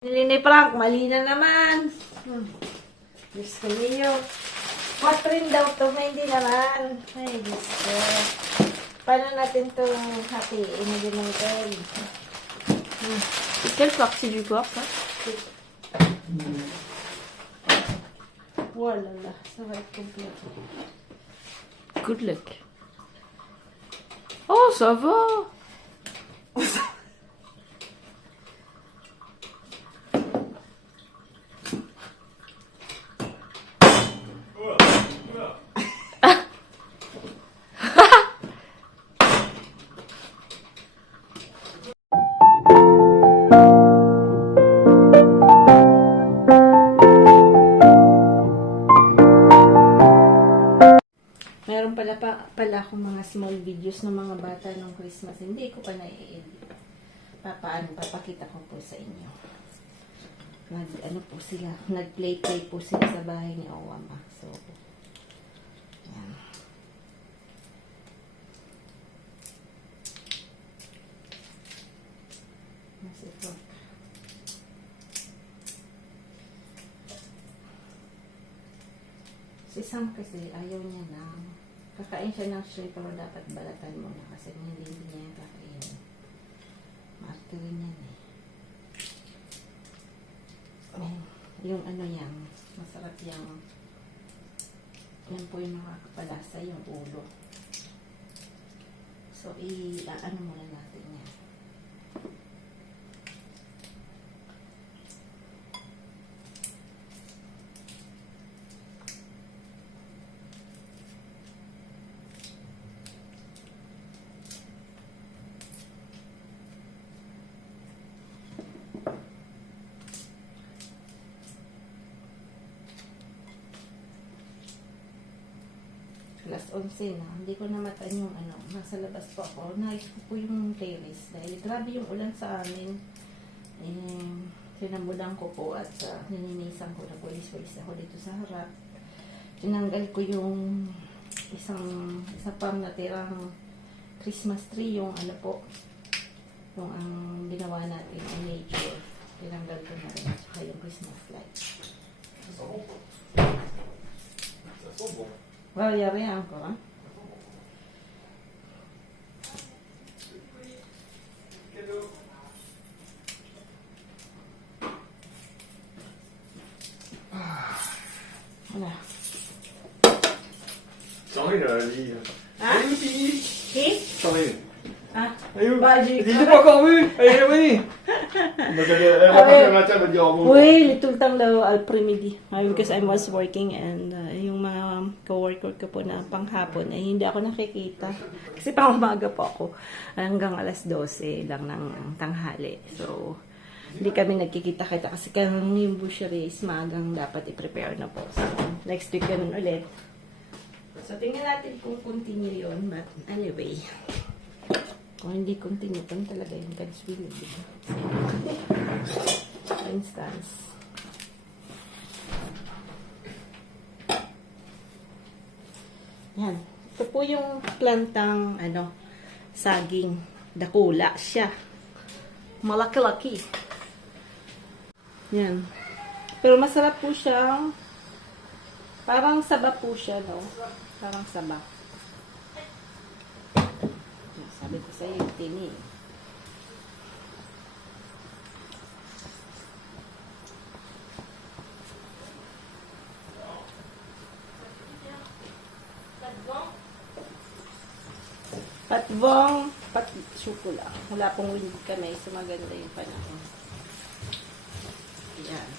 Nili ni Frank, mali na naman. Diyos ko niyo. Matrin daw to, may hindi naman. Ay, Diyos ko. Paano natin itong hatiin na gamitin? Quelle partie du corps, ça? Walala, ça va être compliqué. Good luck. Oh, ça va. Meron pala akong mga small videos ng mga bata nung Christmas. Hindi ko pa na-edit. Papakita ko po sa inyo. Ano po sila, nag-play po sila sa bahay ni Owama. So, yan. Nasa ito. Si Sam kasi ayaw niya na kakain siya ng shrimp pero dapat balatan mo na kasi hindi niya yung kakain. Maarte rin yan eh. Yung ano yan, masarap yung yan po yung makakapalasa yung ulo. So, ano muna natin yan. Alas 11 na. Hindi ko namatan yung ano. Nasa labas po ako. Nais ko po yung terrace. Dahil grabe yung ulan sa amin. Sinamulan ko po at naninisan ko na pulis-pulis ako dito sa harap. Tinanggal ko yung isa pang natirang Christmas tree. Yung ano po. Yung ang ginawa natin ang nature. Tinanggal ko na rin. Saka yung Christmas light. Well, yari ko, ha? Wala. Sorry là, Ali. Ah? Allez, Piggy. Qui? Sorry. Ah? Allez, Bah, j'ai- je l'ai pas encore vu. Allez, oui. Elle va passer le matin, elle va dire au revoir. Uy, little tang daw alpremidi. Because I was working and yung mga co-worker ko po na panghapon ay hindi ako nakikita. Kasi pang umaga po ako. Hanggang alas 12 lang ng tanghali. So, hindi kami nagkikita-kita kasi yung butchery is maagang dapat i-prepare na po. So, next week ganun ulit. So, tingnan natin kung continue yun. But anyway, kung hindi continue, kung talaga yung God's will. Diba? For instance, yan. Ito po yung plantang, saging. Dakula siya. Malaki-laki. Yan. Pero masarap po siya. Parang saba po siya, no? Parang saba. Sabi ko sa iyo, tini. Patvong, sukula. Wala pong wind kami, so maganda yung panahon. Yan.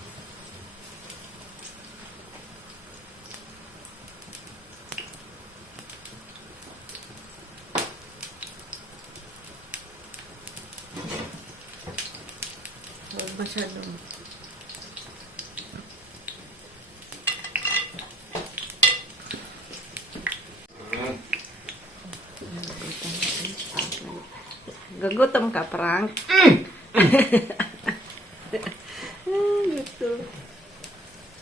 Huwag masyadong. Gagutom ka, Frank. Gusto.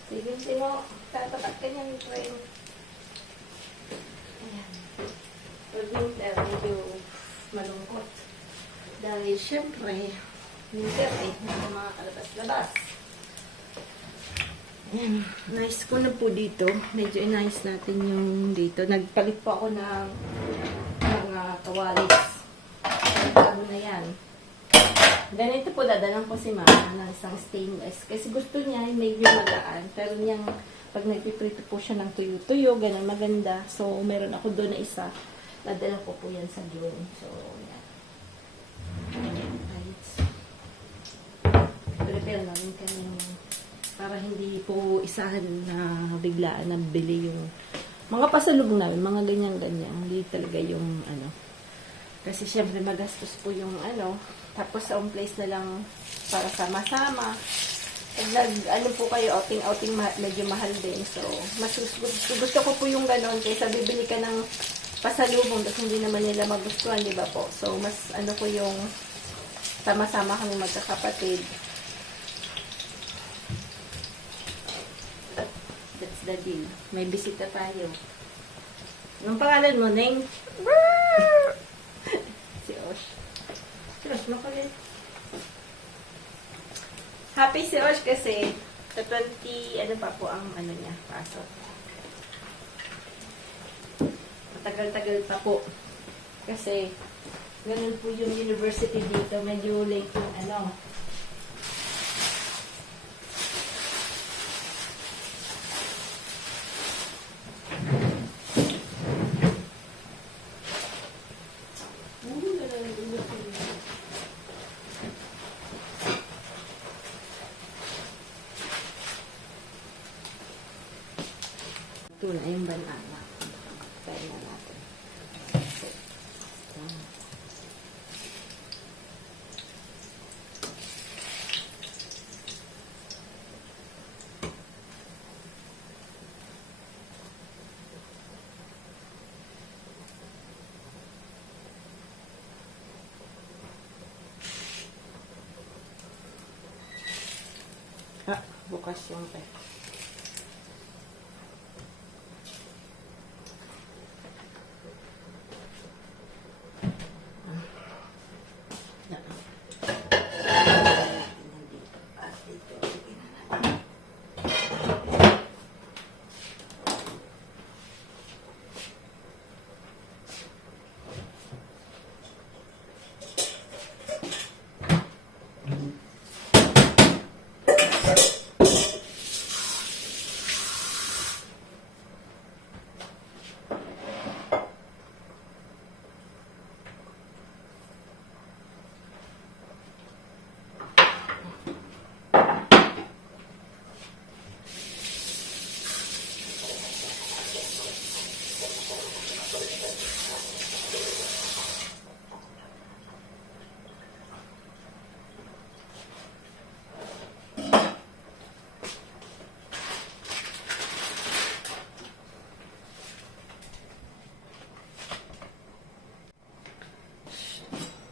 Sige mo. Tatapat ka niyan, Frank. Ayan. Pag winter, medyo malungkot. Dahil syempre, winter eh. Yung mga kalabas-labas. Ayan. Nice ko na po dito. Medyo inayos natin yung dito. Nagpalit po ako ng mga kawalis. Bago na yan. Ganito po, dadalang po si Mama ng isang stainless. Kasi gusto niya medyo magaan. Pero niyang, pag nagpiprito po siya ng tuyo-tuyo, ganun maganda. So, meron ako doon na isa. Dadala ko po yan sa June. So, yan. Right. Prepare namin kami para hindi po isahan na biglaan na bili yung mga pasalubong namin, mga ganyan-ganyan. Hindi talaga yung ano. Kasi syempre magastos po yung ano. Tapos sa home place na lang para sama-sama. Pag ano po kayo, outing medyo mahal din. So, mas gusto ko po yung ganon kaysa bibili ka ng pasalubong tapos hindi naman nila magustuhan, di ba po? So, mas ano ko yung sama-sama kami magkakapatid. That's the deal. May bisita tayo. Anong pangalan mo, Neng? Si Osh. Si Osh, makulit. Happy si Osh kasi sa 20, ano pa po ang ano niya, pasok. Matagal-tagal pa po. Kasi, ganun po yung university dito. Medyo late yung ano. Ito na yung banana. Kaya na natin. Bukas yung pe.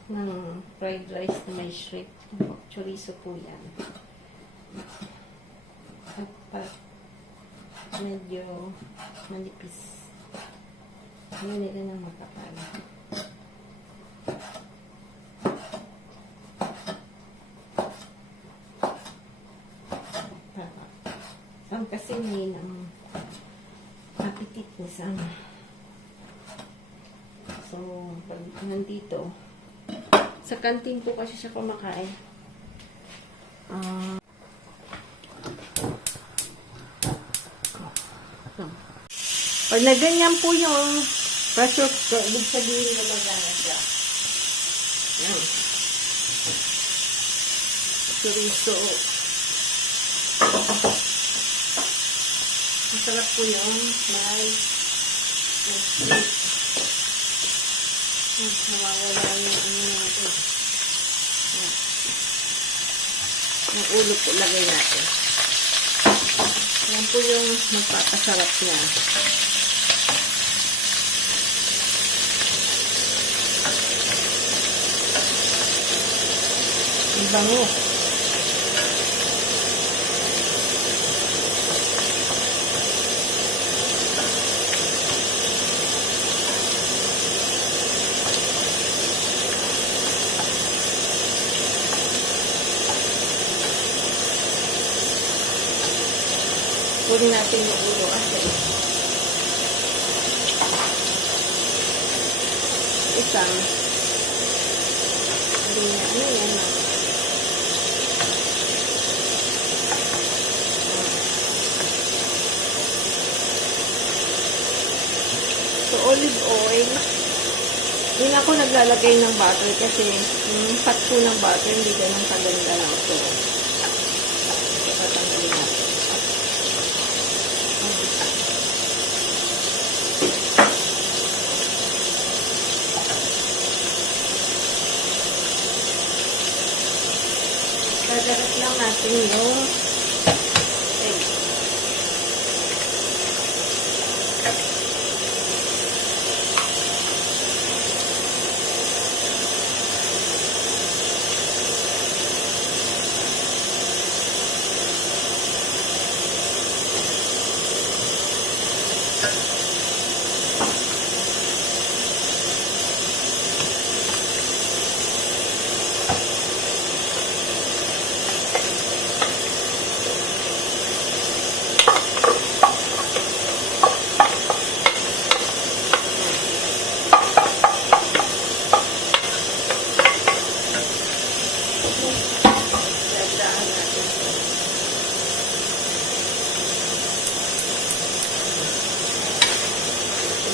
Ng fried rice na may shrimp. Chorizo po yan. At medyo manipis. Ano nila ng makapal. Sam kasi may ng appetite ni Sam. So, pag nandito, sa kantin po kasi siya kumakain. Pag na ganyan po yung pressure cooker, ibig sabihin na magana siya. Yan. Chorizo. Masarap po yung may sweet. Nawawala yung ano natin. Yung ulo po lagay natin. Yan po yung magpapasarap niya. Ang bango. Kunin natin yung ulo kasi. Isang. Ano yan? So, olive oil. Yun ako naglalagay ng butter kasi yung fat po ng butter hindi ganun kaganda lang. So, tatanggalin natin. Dadarat lang natin yung egg.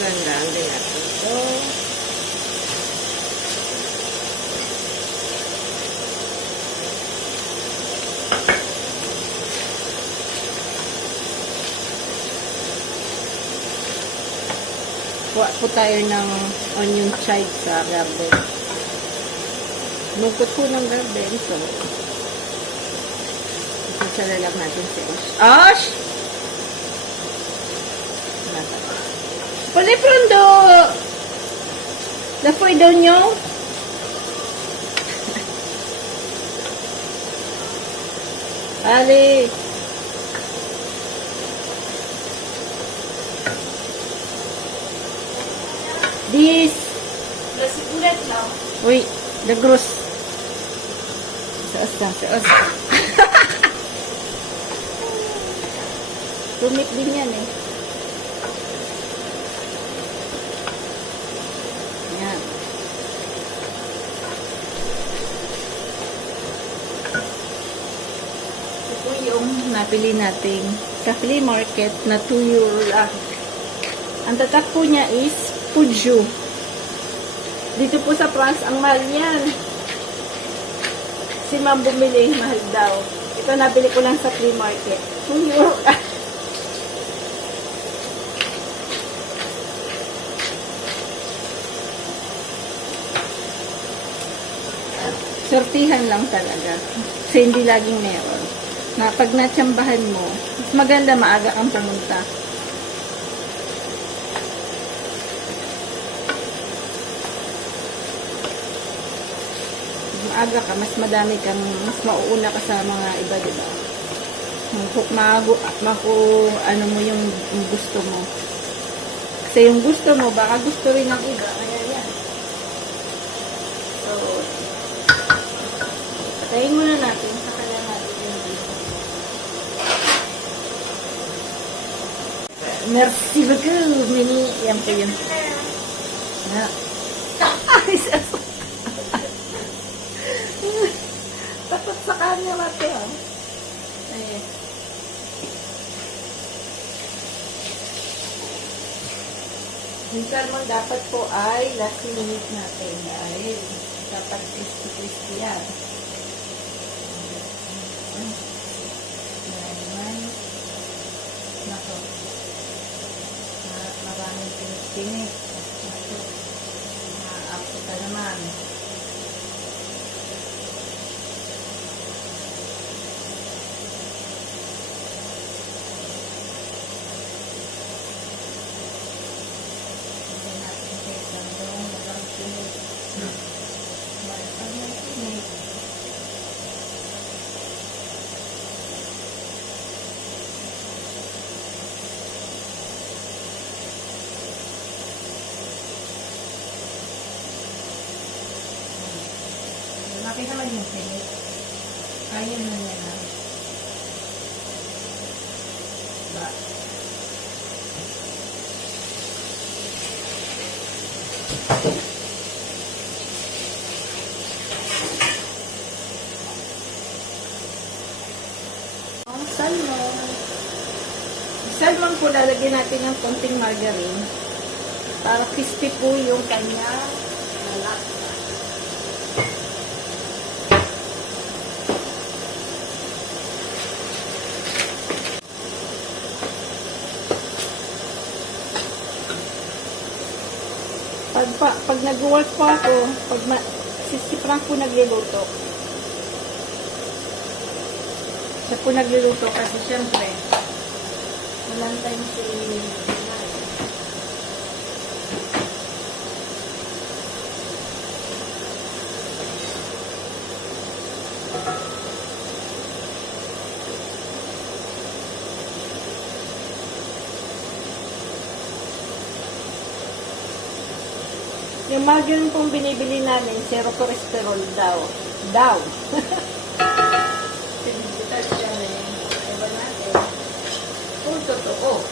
Gandaan din natin ito. Kuha po tayo ng onion chive sa garden. Lungkot po ng garden. So, isasala lang natin si Osh. Osh! Pali pronto! Napoy daw nyo? Ali! This! Nasigulat lang. Uy, the gross. Saas. Tumik din yan eh. Yan. Ito po yung napili nating sa flea market na 2 euro lang. Ang tatak po niya is Puju. Dito po sa France, ang mahal yan. Si ma'am bumili, mahal daw. Ito nabili ko lang sa flea market. 2 euro lang. Sortihan lang talaga. Kasi hindi laging meron. Na pag natsambahan mo, mas maganda maaga kang pumunta. Maaga ka, mas madami kang, mas mauuna ka sa mga iba, diba? Ano mo yung gusto mo. Kasi yung gusto mo, baka gusto rin ng iba. Kaya yan. So, patayin muna natin. Saka lang natin yung dito. Merci beaucoup, Mini. Yan po yun. Na. Ay, sasa. Takot sa kanya mati, oh. Ayan. Yung salmon dapat po ay last minute natin dahil dapat crispy-crispy yan. Ayan. Nako. Maraming pinit-pinit. Nako. Maaapot ka naman. Laki naman yung pinit. Kaya na niya na. ba? Ang salmon. Salmon po, lalagyan natin ng konting margarine para crispy po yung kanya lalaki. Pag nag-work po ako, si Frank po nagluluto. Siya po nagluluto kasi syempre, walang time si yung margarine pong binibili namin, zero cholesterol daw. Daw. Pinigitas siya rin. Iba natin. Kung totoo.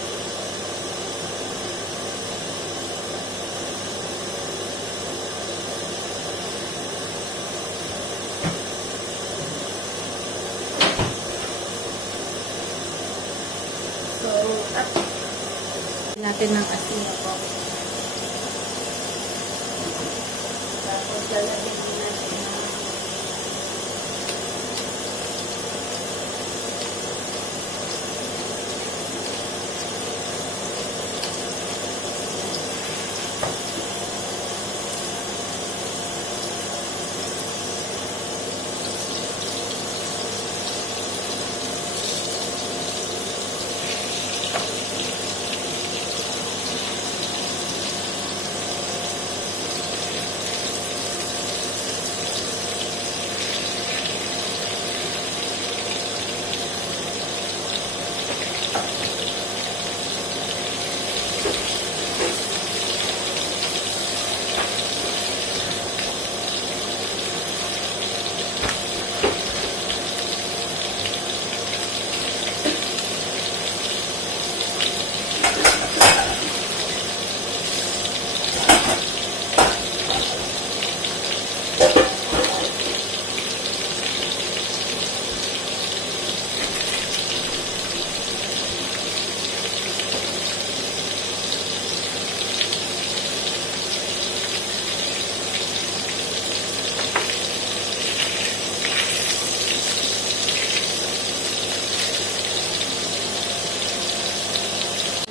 So, at natin ng asin ako. Tapos lalagyan din natin ng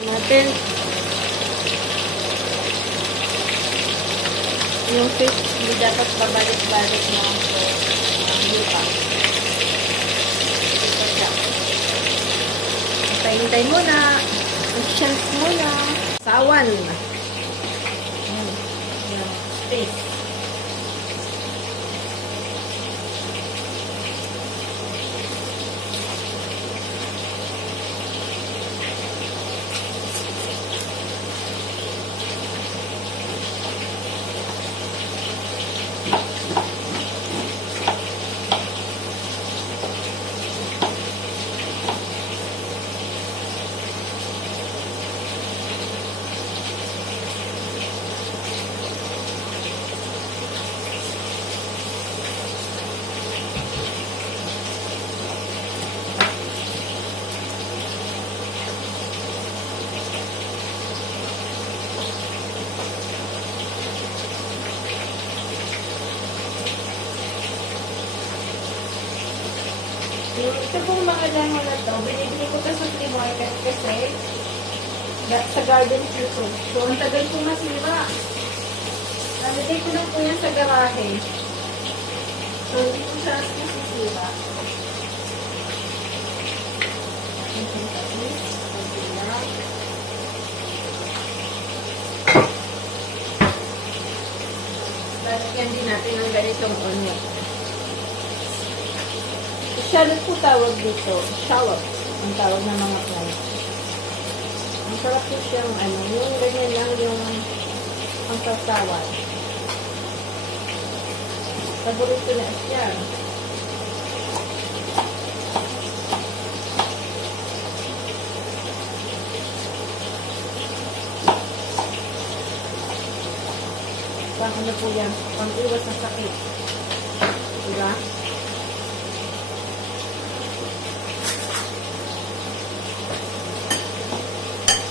natin yung fish, hindi dapat babalik-balik na lupa. Ito siya. Hintay muna. Patience muna. Sawan. Yung space. Ito pong mga lemon na to, binibili ko ito sa flea market kasi sa garden ko. So, ang tagal ko masira. Nalagay ko lang po yan sa garahe. So, hindi ko siya nasisira. Lalagyan din natin ng ganitong onion. Shallot po tawag dito. Shallot. Ang tawag ng mga plant. Ang sarap po siyang yung ganyan lang yung ang sasawan. Paborito na siya. Pang ano po yan, pang iwas ng sakit. Diba?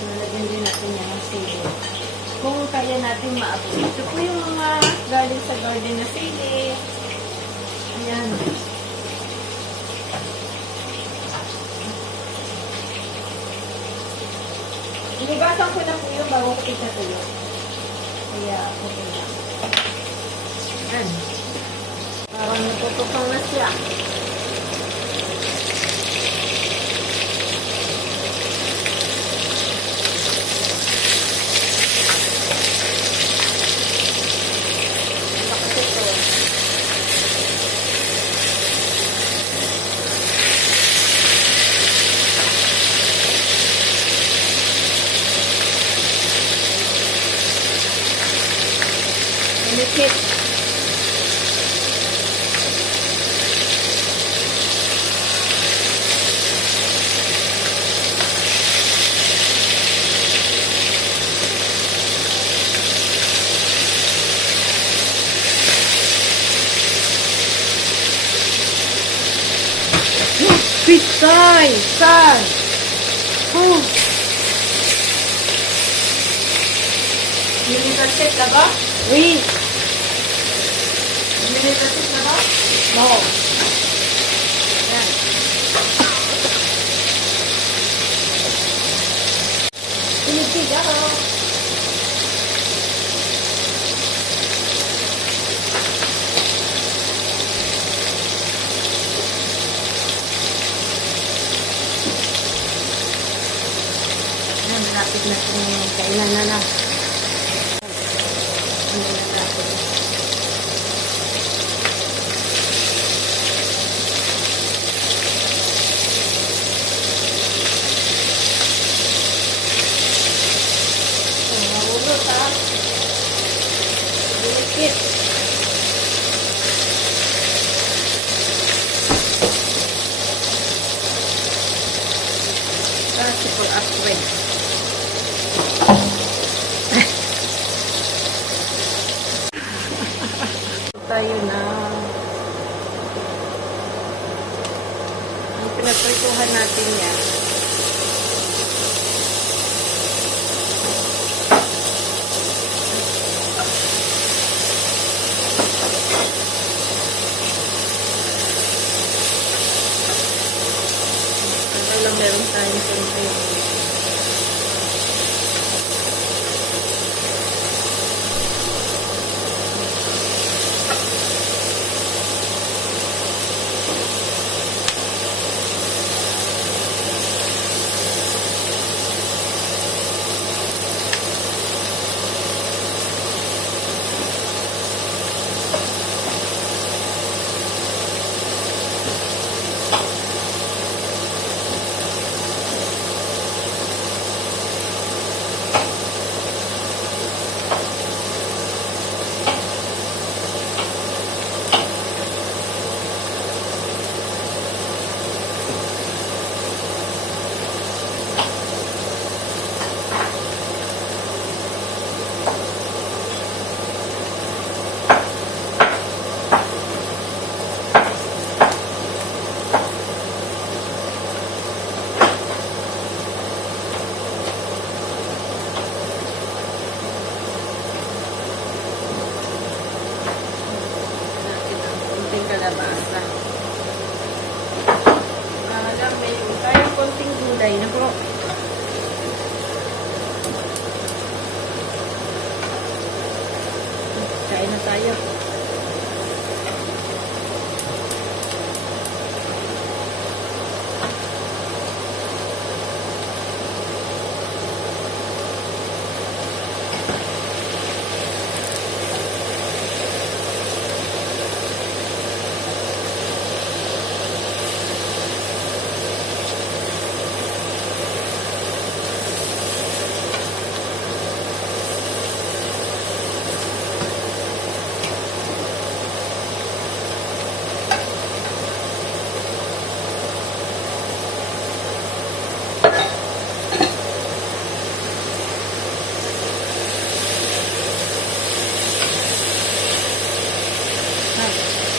Nalagyan din natin yan ng sili. Kung kaya natin maabot. Ito po yung mga galing sa garden na sili. Ayan. Inigasan ko na po yung bago ko itatuyo. Kaya, okay na. Ayan. Parang natutupang na siya. Bakit ito? Malikit. Sweet sign! Sun! Oh! University na ba? Wait! University na ba? No! Yan. Tinitig ako! Ayan, malapit na itong kainan na lang. Ano na natin? Mahulot ha. Bulikit. Tricycle upgrade. Tayo na. Ang pinagprituhan natin yan. Para lang meron tayong siyempre.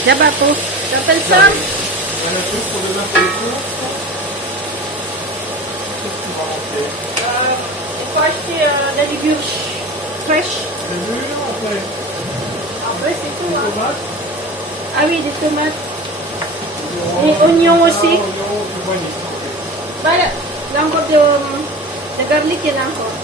D'abord, pour t'appelles ça? Un truc pour demain pour les cours. Qu'est-ce que tu vas monter? Il faut acheter la légumes fraîches. Les murs, après. Après, c'est tout. Les Hein. tomates. Ah oui, des tomates. Et oignons aussi. Oignons, du vanille. Voilà, là encore de garlic et là encore.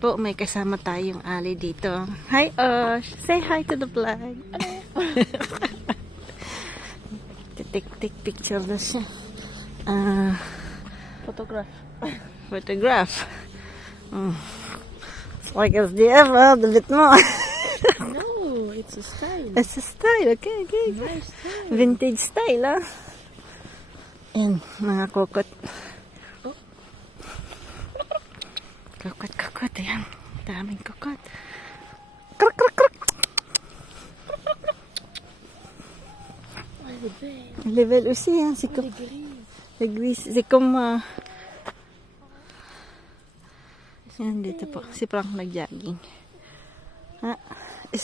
Po, may kasama tayong Ali dito. Hi, Osh. Say hi to the vlog. Take picture na siya. Photograph. It's like SDF, Dalit mo. No, it's a style. It's a style, okay. Nice style. Vintage style, Yan, mga kokot. Kokot, ayan. Daming kokot. Kruk, kruk, kruk. Level aussi, hein. C'est comme... Le gris, c'est comme... Yan, dito po. Si Frank nag-jogging.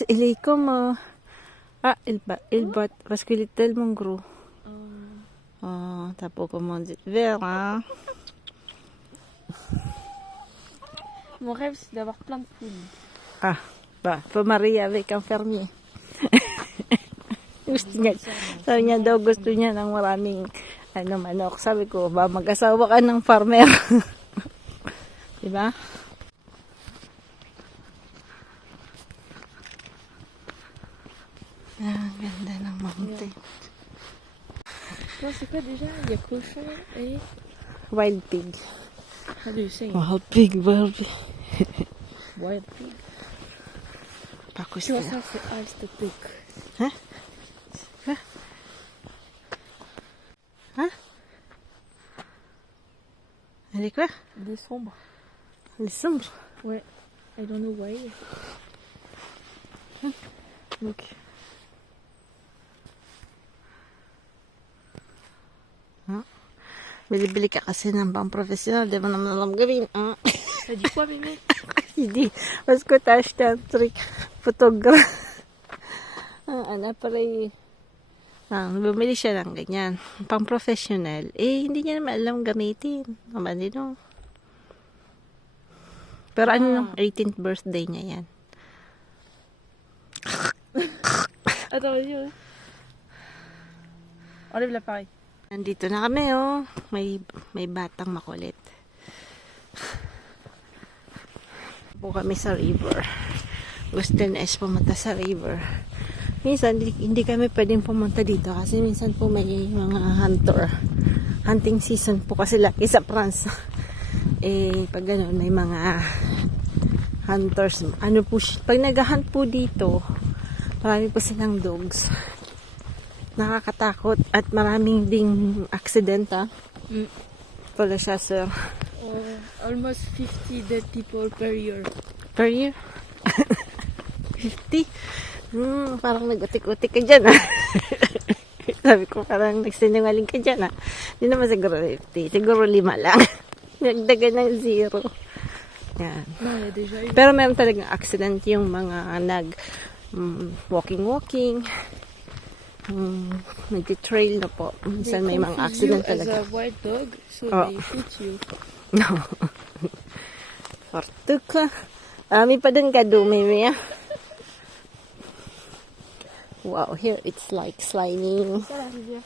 Il est comme... il bat, parce qu'il est tellement gros. T'as pas commandé de verre, hein. Mon rêve, c'est d'avoir plein de poules. Faut marier avec un fermier. Gusto niya, sabi niya daw gusto niya ng maraming manok. Sabi ko, mag-asawa ka ng farmer. Diba? Ganda ng mountain. Non, c'est quoi déjà? Il y a cochon et... Wild pig. How do you say? Wild pig. Wild pig. Pakos Tu vois, na. ça, c'est esthétique. Elle est quoi? Des sombres. Elle est sombre. Ouais. I don't know why. Look. Bili-bili ka kasi ng pang-professional. Di ba naman alam gawin? T'as dit quoi, bébé? Hindi. Mas ko tash trick photograph. Pare. Bumili siya ng ganyan. Pang-professional. Hindi niya naman alam gamitin. Naman din, no? Pero ano, 18th birthday niya yan. Attends, vas-y. Enlève l'appareil. Nandito na kami, oh. May batang makulit. Po kami sa river. Gusto na pumunta sa river. Minsan, hindi kami pwedeng pumunta dito kasi minsan po may mga hunting season po kasi laki sa France. Pag gano'n, may mga hunters. Pag nag-hunt po dito, marami po silang dogs. Nakakatakot at maraming ding aksidenta. Pala siya, sir. Almost 50 dead people per year. Per year? 50? Parang nag-utik-utik ka dyan, Sabi ko, parang nagsinungaling ka dyan, Hindi naman siguro 50. Siguro 5 lang. Nagdagan ng 0. Yan. Non, il y a déjà eu. Pero meron talagang accident yung mga walking. Nag-trail na po. Minsan may mga accident talaga. As a white dog, so they shoot you. No. Fartuk ka. May pa din ka dumi, Wow, here it's like sliding. Ça, la rivière.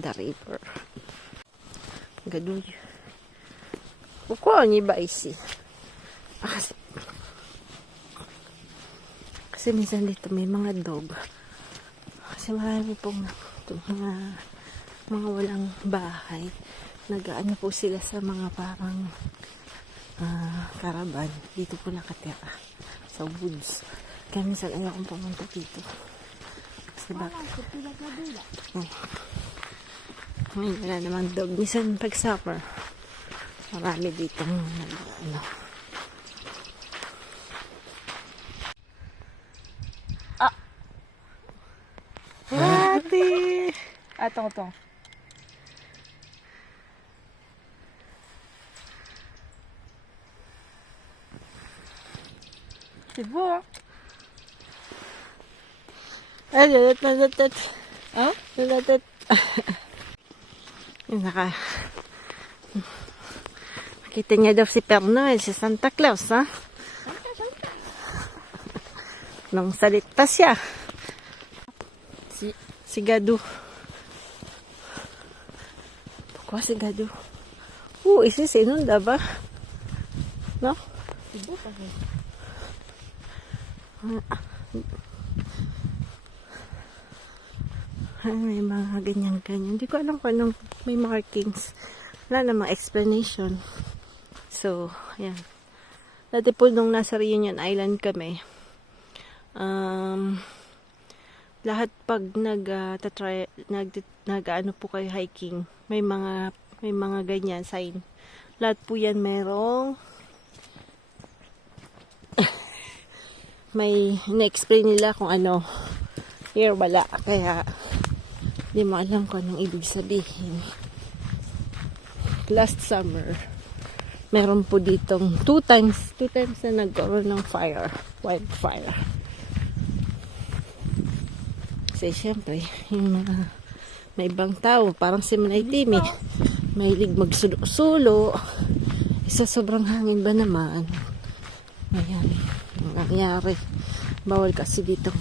The river. Gaduy. Pourquoi on y va ici? Kasi minsan dito may mga dog. Kasi marami pong mga walang bahay. Nag-ano po sila sa mga parang caravan. Dito po nakatira. Sa woods. Kaya minsan ayokong pumunta dito. Kasi ngayon wala namang dog. Minsan pag summer, marami dito ano. Ate! Attends. C'est beau, hein? Ay, lalat. Hein? Lalat. Nakita niya daw si Pernoel, si Santa Claus, ha? Nung salita siya. Si Gadu. Pourquoi si Gadu? Ici c'est inonda ba? No? C'est beau, par contre. May mga ganyan-ganyan. Hindi ko alam kung anong may markings. Wala namang explanation. So, ayan. Dati po nung nasa Reunion Island kami, lahat pag nag-ano po kayo hiking, may mga ganyan sign. Lahat po yan merong may na-explain nila kung ano. Here wala, kaya hindi mo alam kung anong ibig sabihin. Last summer, meron po ditong two times na nagkaroon ng wildfire. Kasi syempre, yung mga may ibang tao, parang si Manay Timmy, mahilig magsulo-sulo. Isa sobrang hangin ba naman? Ayan, ang nangyari. Bawal kasi dito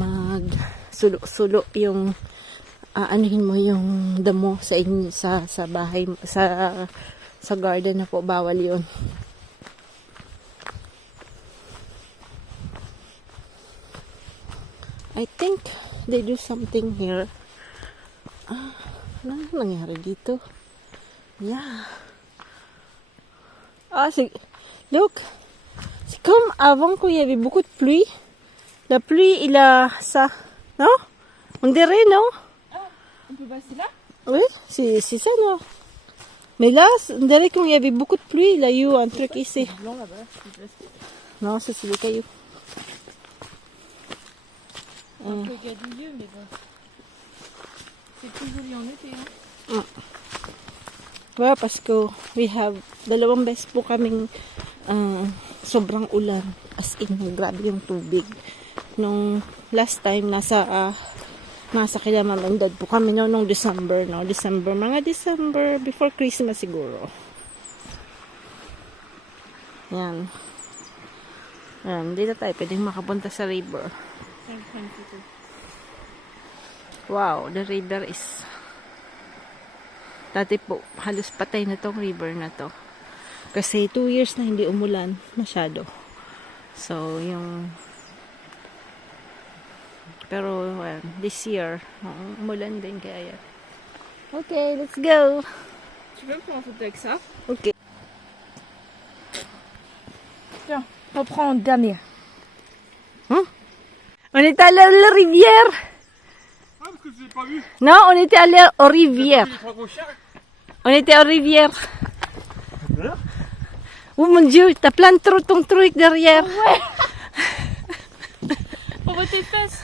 mag-sulo-sulo yung anuhin mo yung damo sa inyo, sa bahay, sa garden na po, bawal yun. I think they do something here. Ano nangyari dito? Yeah. Look. C'est comme avant qu'il y avait beaucoup de pluie. La pluie, ça. Non? On dirait, non? On peut passer là? Oui, c'est ça, non? Mais là, on dirait qu'il y avait beaucoup de pluie. Il y a eu un truc ici. Blanc là-bas. Non, ça, c'est des cailloux. Un peu gadouilleux, mais bon. C'est plus joli en été, hein? Well, parce que we have dalawang beses po kaming sobrang ulan. As in, grabe yung tubig. Nung last time, nasa Kilamanandad po kami nung December, mga December, before Christmas siguro. Yan. Dito tayo pwedeng makapunta sa river. Wow, the river is dati po, halos patay na tong river na to. Kasi 2 years na hindi umulan masyado. So, pero, this year, umulan din kaya yan. Okay, let's go! Tu veux me prendre en photo avec ça? Okay. Tiens, on prend en dernier. On était allé à la rivière. Ah, parce que je l'ai pas vu. Non, on était allé aux rivières. On était aux rivières. Voilà. Oh mon Dieu, t'as plein de ton truc derrière. On voit tes fesses.